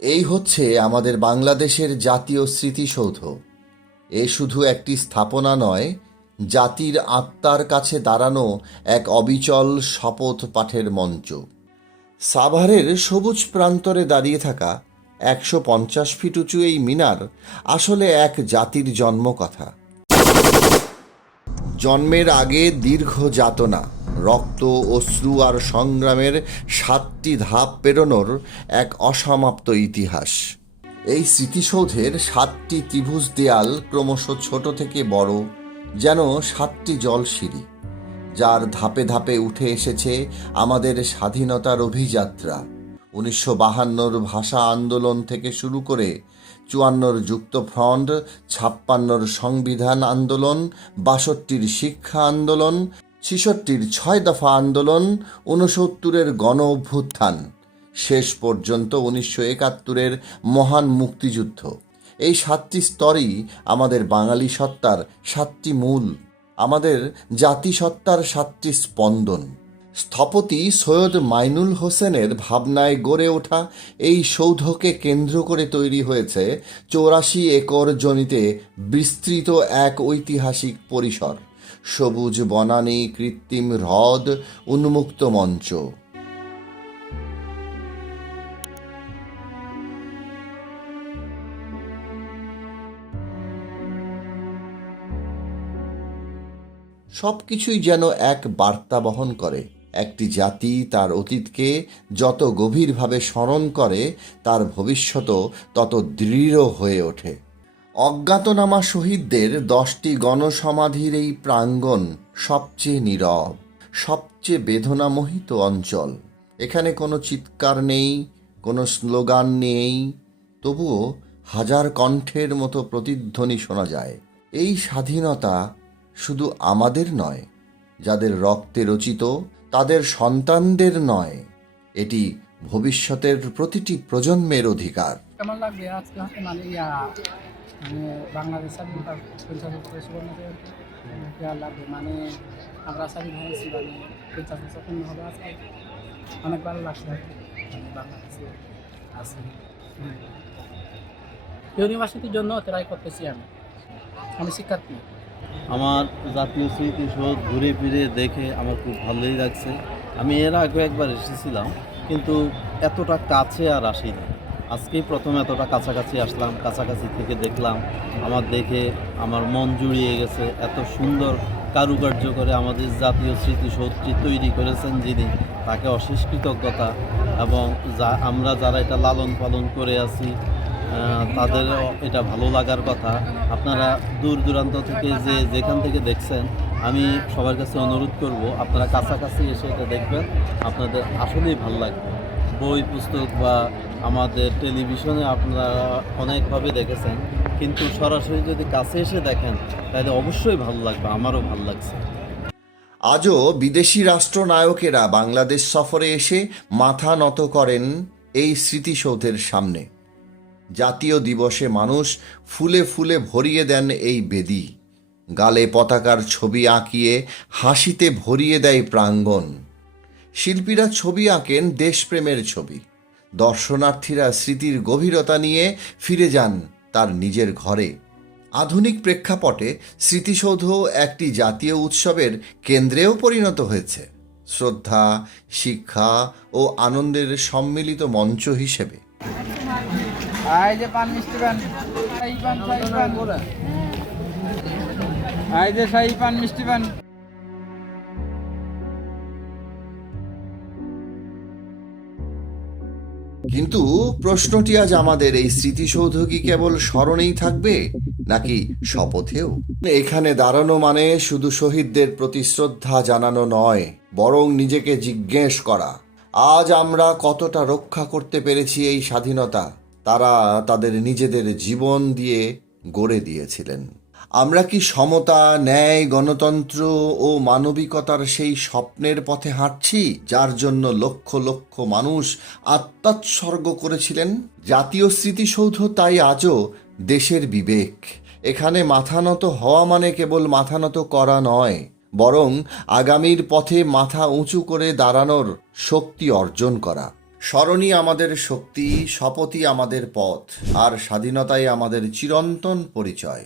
এই হচ্ছে আমাদের বাংলাদেশের জাতীয় স্মৃতিসৌধ। এ শুধু একটি স্থাপনা নয়, জাতির আত্মার কাছে দাঁড়ানো এক অবিচল শপথ পাঠের মঞ্চ। সাভারের সবুজ প্রান্তরে দাঁড়িয়ে থাকা ১৫০ ফিট উঁচু এই মিনার আসলে এক জাতির জন্মকথা। জন্মের আগে দীর্ঘ যাতনা, রক্ত, অশ্রু আর সংগ্রামের ৭টি ধাপ পেরোনোর এক অসমাপ্ত ইতিহাস। এই স্মৃতিসৌধের ৭টি ত্রিভুজ দেয়াল ক্রমশ ছোট থেকে বড়, যেন ৭টি জলসিঁড়ি, যার ধাপে ধাপে উঠে এসেছে আমাদের স্বাধীনতার অভিযাত্রা। ১৯৫২ ভাষা আন্দোলন থেকে শুরু করে ৫৪ যুক্তফ্রন্ট, ৫৬ সংবিধান আন্দোলন, ৬২ শিক্ষা আন্দোলন, ৬৬ ৬ দফা আন্দোলন, ৬৯ গণ অভ্যুত্থান, শেষ পর্যন্ত ১৯৭১ মহান মুক্তিযুদ্ধ। এই ৭টি স্তরই আমাদের বাঙালি সত্তার ৭টি মূল, আমাদের জাতিসত্তার ৭টি স্পন্দন। স্থপতি সৈয়দ মাইনুল হোসেনের ভাবনায় গড়ে ওঠা এই সৌধকে কেন্দ্র করে তৈরি হয়েছে ৮৪ একর জমিতে বিস্তৃত এক ঐতিহাসিক পরিসর, সবুজ বনানী, কৃত্রিম হ্রদ, উন্মুক্ত মঞ্চ। সব কিছুই যেন এক বার্তা বহন করে। একটি জাতি তার অতীতকে যত গভীরভাবে স্মরণ করে, তার ভবিষ্যতও তত দৃঢ় হয়ে ওঠে। অজ্ঞাতনামা শহীদদের 10টি গণসমাধির এই প্রাঙ্গণ সবচেয়ে নীরব, সবচেয়ে বেদনামোহিত অঞ্চল। এখানে কোনো চিৎকার নেই, কোনো স্লোগান নেই, তবুও হাজার কণ্ঠের মতো প্রতিধ্বনি শোনা যায়। এই স্বাধীনতা শুধু আমাদের নয়, যাদের রক্তে রচিত, তাদের সন্তানদের নয়, এটি ভবিষ্যতের প্রতিটি প্রজন্মের অধিকার। কেমন লাগবে আজকে হচ্ছে মানে বাংলাদেশ স্বাধীনতা ৫০ বছর সুবর্ণ লাগবে মানে আমরা স্বাধীন হয়েছি মানে ৫০ বছর পূর্ণ হবে আজকে। অনেক ভালো লাগছে বাংলাদেশে আছি। ইউনিভার্সিটির জন্য ট্রাই করতেছি আমি শিক্ষার্থী। আমার জাতীয় স্মৃতিসৌধ ঘুরে ফিরে দেখে আমার খুব ভালোই লাগছে। আমি এর আগে একবার এসেছিলাম, কিন্তু এতটা কাছে আর আসিনি। আজকেই প্রথম এতটা কাছাকাছি আসলাম, কাছাকাছি থেকে দেখলাম। দেখে আমার মন জুড়িয়ে গেছে। এত সুন্দর কারুকার্য করে আমাদের জাতীয় স্মৃতিসৌধটি তৈরি করেছেন যিনি, তাকে অশেষ কৃতজ্ঞতা। এবং আমরা যারা এটা লালন পালন করে আছি, তাদেরও এটা ভালো লাগার কথা। আপনারা দূর দূরান্ত থেকে যেখান থেকে দেখছেন, আমি সবার কাছে অনুরোধ করব আপনারা কাছাকাছি এসে এটা দেখবেন, আপনাদের আসলেই ভালো লাগবে। বই পুস্তক বা আমাদের টেলিভিশনে আপনারা অনেকভাবে দেখেছেন, কিন্তু সরাসরি যদি কাছে এসে দেখেন তাহলে অবশ্যই ভালো লাগবে। আমারও ভালো লাগছে। আজও বিদেশি রাষ্ট্রনায়কেরা বাংলাদেশ সফরে এসে মাথা নত করেন এই স্মৃতিসৌধের সামনে। জাতীয় দিবসে মানুষ ফুলে ফুলে ভরিয়ে দেন এই বেদি, গালে পতাকার ছবি আঁকিয়ে হাসিতে ভরিয়ে দেয় প্রাঙ্গণ। শিল্পীরা ছবি আঁকেন দেশপ্রেমের ছবি, দর্শনার্থীরা স্মৃতির গভীরতা নিয়ে ফিরে যান তার নিজের ঘরে। আধুনিক প্রেক্ষাপটে স্মৃতিসৌধ একটি জাতীয় উৎসবের কেন্দ্রেও পরিণত হয়েছে, শ্রদ্ধা, শিক্ষা ও আনন্দের সম্মিলিত মঞ্চ হিসেবে। কিন্তু প্রশ্নটি আজ আমাদের, এই স্মৃতিসৌধ কি কেবল স্মরণেই থাকবে নাকি শপথেও? এখানে দাঁড়ানো মানে শুধু শহীদদের প্রতি শ্রদ্ধা জানানো নয়, বরং নিজেকে জিজ্ঞেস করা, আজ আমরা কতটা রক্ষা করতে পেরেছি এই স্বাধীনতা তারা তাদের নিজেদের জীবন দিয়ে গড়ে দিয়েছিলেন। আমরা কি সমতা, ন্যায়, গণতন্ত্র ও মানবিকতার সেই স্বপ্নের পথে হাঁটছি যার জন্য লক্ষ লক্ষ মানুষ আত্মোৎসর্গ করেছিলেন? জাতীয় স্মৃতিসৌধ তাই আজও দেশের বিবেক। এখানে মাথা নত হওয়া মানে কেবল মাথা নত করা নয়, বরং আগামীর পথে মাথা উঁচু করে দাঁড়ানোর শক্তি অর্জন করা। স্মরণই আমাদের শক্তি, শপথই আমাদের পথ, আর স্বাধীনতাই আমাদের চিরন্তন পরিচয়।